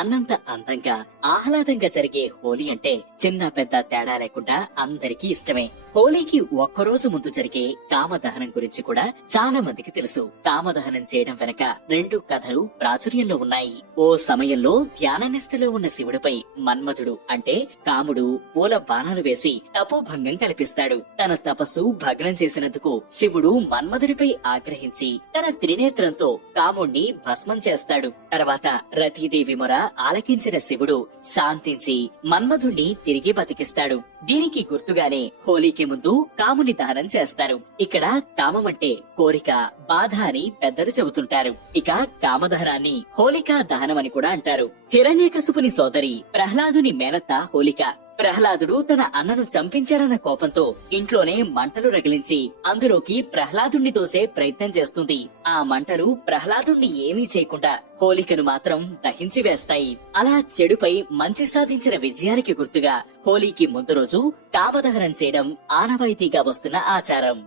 అన్నంత అందంగా ఆహ్లాదంగా జరిగే హోలీ అంటే చిన్న పెద్ద తేడా లేకుండా అందరికీ ఇష్టమే. హోలీకి ఒక్కరోజు ముందు జరిగే కామదహనం గురించి కూడా చాలా మందికి తెలుసు. కామదహనం చేయడం వెనక 2 కథలు ప్రాచుర్యంలో ఉన్నాయి. ఓ సమయంలో ధ్యాననిష్టలో ఉన్న శివుడిపై మన్మధుడు అంటే కాముడు పూల బాణాలు వేసి తపోభంగం కల్పిస్తాడు. తన తపస్సు భగ్నం చేసినందుకు శివుడు మన్మధుడిపై ఆగ్రహించి తన త్రినేత్రంతో కాముణ్ణి భస్మం చేస్తాడు. తర్వాత రతీదేవి మొర ఆలకించిన శివుడు శాంతించి మన్మధుణ్ణి తిరిగి బతికిస్తాడు. దీనికి గుర్తుగానే హోలీకి ముందు కాముని దహనం చేస్తారు. ఇక్కడ కామం అంటే కోరిక, బాధ అని పెద్దలు చెబుతుంటారు. ఇక కామదహనాన్ని హోలికా దహనం అని కూడా అంటారు. హిరణ్యకశిపుని సోదరి ప్రహ్లాదుని మేనత్త హోలిక. ప్రహ్లాదుడు తన అన్నను చంపించాడన్న కోపంతో ఇంట్లోనే మంటలు రగిలించి అందులోకి ప్రహ్లాదుణ్ణి తోసే ప్రయత్నం చేస్తుంది. ఆ మంటలు ప్రహ్లాదుణ్ణి ఏమీ చేయకుండా హోలికను మాత్రం దహించి వేస్తాయి. అలా చెడుపై మంచి సాధించిన విజయానికి గుర్తుగా హోలీకి ముందు రోజు కామదహనం చేయడం ఆనవాయితీగా వస్తున్న ఆచారం.